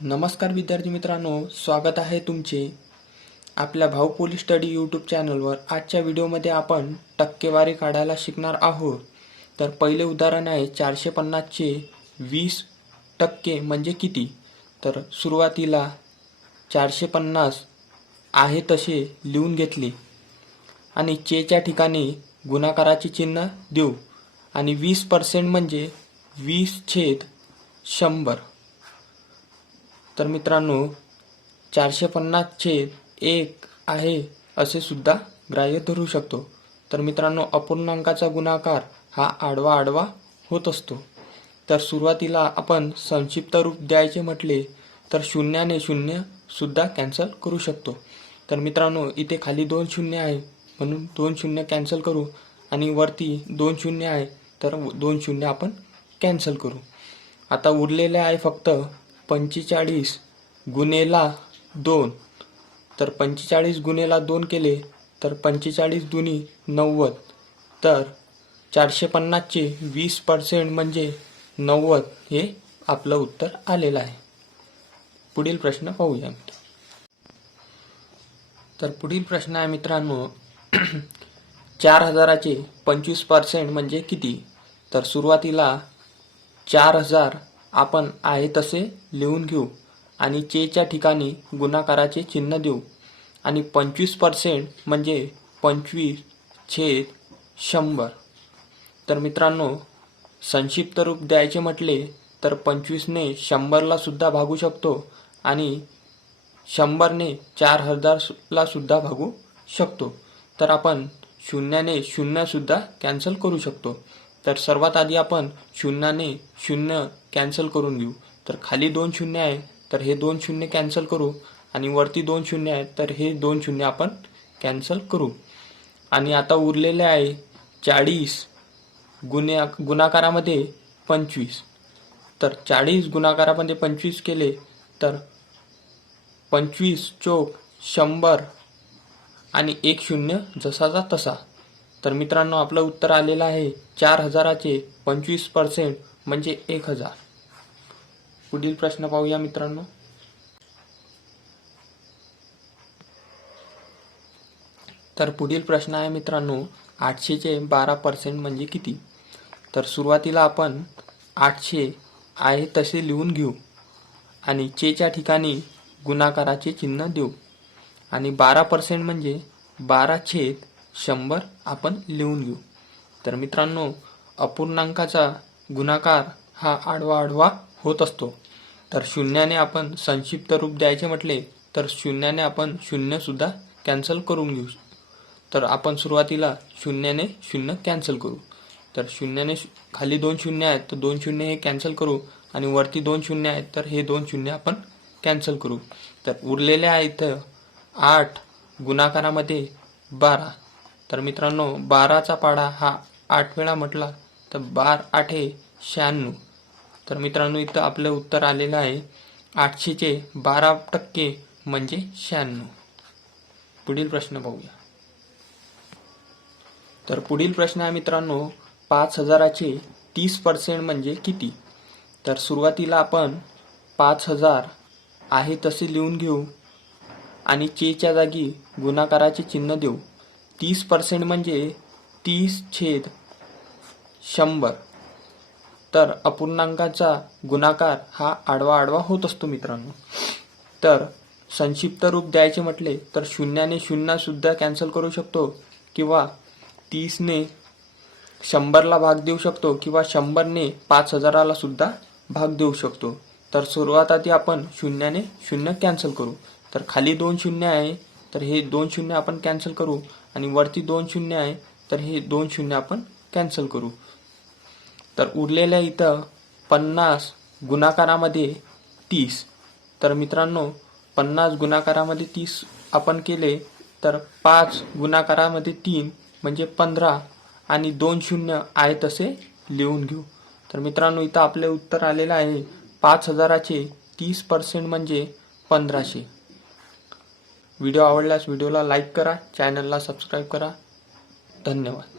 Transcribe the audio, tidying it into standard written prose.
नमस्कार विद्यार्थी मित्रांनो, स्वागत आहे तुमचे आपल्या भाऊ पोलीस स्टडी यूट्यूब चॅनलवर। आजच्या व्हिडिओमध्ये आपण टक्केवारी काढायला शिकणार आहोत। तर पहिले उदाहरण आहे 450 चे 20% म्हणजे किती। तर सुरुवातीला 450 आहे तसे लिहून घेतले आणि च्या ठिकाणी गुणाकाराचे चिन्ह देऊ आणि 20% म्हणजे 20/100। तर मित्रांनो 450 छेद 1 आहे असे सुद्धा ग्राह्य धरू शकतो। तर मित्रांनो अपूर्णांकाचा गुणाकार हा आडवा होत असतो। तर सुरुवातीला आपण संक्षिप्त रूप द्यायचे म्हटले तर शून्याने शून्य सुद्धा कॅन्सल करू शकतो। तर मित्रांनो इथे खाली 2 शून्य आहे म्हणून 2 शून्य कॅन्सल करू आणि वरती 2 शून्य आहे तर 2 शून्य आपण कॅन्सल करू। आता उरलेले आहे फक्त 45 गुणेला 2। तर 45 गुणेला 2 केले तर 45 दुनी 90। तर 450 चे 20% म्हणजे 90 हे आपलं उत्तर आलेलं आहे। पुढील प्रश्न पाहूया। तर पुढील प्रश्न आहे मित्रांनो 4000 चे 25% म्हणजे किती। तर सुरुवातीला 4000 आपण आहे तसे लिहून घेऊ आणि च्या ठिकाणी गुणाकाराचे चिन्ह देऊ आणि 25% म्हणजे 25/100। तर मित्रांनो संक्षिप्त रूप द्यायचे म्हटले तर 25 ने 100 ला सुद्धा भागू शकतो आणि 100 ने 4000 ला सुद्धा भागू शकतो। तर आपण शून्याने शून्य सुद्धा कॅन्सल करू शकतो। तर सर्वात आधी आपण शून्याने शून्य कॅन्सल करून घेऊ। तर खाली 2 शून्य आहे तर हे 2 शून्य कॅन्सल करू आणि वरती 2 शून्य आहे तर हे 2 शून्य आपण कॅन्सल करू आणि आता उरलेले आहे 40 गुणाकारामध्ये 25। तर 40 गुणाकारामध्ये 25 केले तर 25 चोक 100 आणि 1 शून्य जसाचा तसा। तर मित्रांनो आपलं उत्तर आलेलं आहे 4000 चे 25% म्हणजे 1000। पुढील प्रश्न पाहूया मित्रांनो। तर पुढील प्रश्न आहे मित्रांनो 800 चे 12% म्हणजे किती। तर सुरुवातीला आपण 800 आहे तसे लिहून घेऊ आणि च्या ठिकाणी गुणाकाराचे चिन्ह देऊ आणि 12% म्हणजे 12/100 आपण लिहून घेऊ। तर मित्रांनो अपूर्णांकाचा गुणाकार हा आडवा होत असतो। तर शून्याने आपण संक्षिप्त रूप द्यायचे म्हटले तर शून्याने आपण शून्य सुद्धा कॅन्सल करून घेऊ। तर आपण सुरुवातीला शून्याने शून्य कॅन्सल करू। तर शून्याने खाली 2 शून्य आहेत तर 2 शून्य हे कॅन्सल करू आणि वरती 2 शून्य आहेत तर हे 2 शून्य आपण कॅन्सल करू। तर उरलेले आहे इथं 8 गुणाकारामध्ये 12। तर मित्रांनो 12चा पाढा हा 8 वेळा म्हटला तर 8 96। तर मित्रांनो इथं आपलं उत्तर आलेलं आहे 800 चे 12% म्हणजे 96। पुढील प्रश्न पाहूया। तर पुढील प्रश्न आहे मित्रांनो 5000 चे 30% म्हणजे किती। तर सुरुवातीला आपण 5000 आहे तसे लिहून घेऊ आणि च्या जागी गुणाकाराचे चिन्ह देऊ। 30% म्हणजे 30/100। तर अपूर्णांकाचा गुणाकार हा आडवा होत असतो मित्रांनो। तर संक्षिप्त रूप द्यायचे म्हटले तर शून्याने शून्य सुद्धा कॅन्सल करू शकतो किंवा 30 ने 100 ला भाग देऊ शकतो किंवा 100 ने 5000 ला सुद्धा भाग देऊ शकतो। तर सुरुवात आधी आपण शून्याने शून्य कॅन्सल करू। तर खाली 2 शून्य आहे तर हे 2 शून्य आपण कॅन्सल करू आणि वरती 2 शून्य आहे तर हे 2 शून्य आपण कॅन्सल करू। तर उरलेल्या इथं 50 गुणाकारामध्ये 30। तर मित्रांनो 50 गुणाकारामध्ये 30 आपण केले तर 5 गुणाकारामध्ये 3 म्हणजे 15 आणि 2 शून्य आहे तसे लिहून घेऊ। तर मित्रांनो इथं आपले उत्तर आलेलं आहे 5000 चे 30% म्हणजे 1500। व्हिडिओ आवडल्यास व्हिडिओला लाईक करा, चॅनलला सबस्क्राईब करा। धन्यवाद।